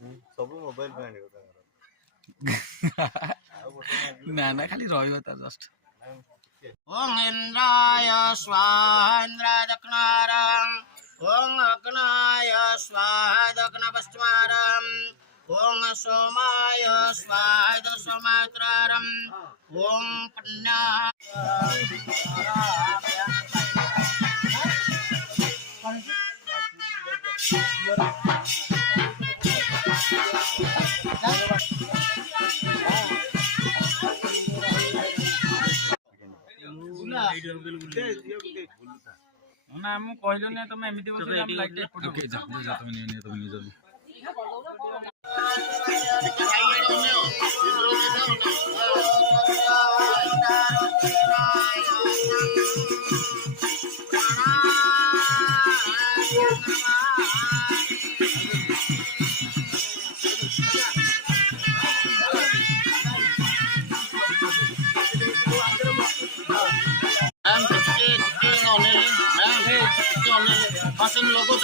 सब मोबाइल पे आने ना ना खाली रहिबो त जस्ट ओम इंद्राय स्वाहा इंद्राय दक्षिणारं ओम अग्नाय स्वाहा दक्षिण पश्चिमारं ओम सोमाय स्वाहा सोमात्रं ओम पन्ना ना मु कहलो ने तुम एमिति बस लाइट ओके जा जा तुम नहीं जल्दी लोगों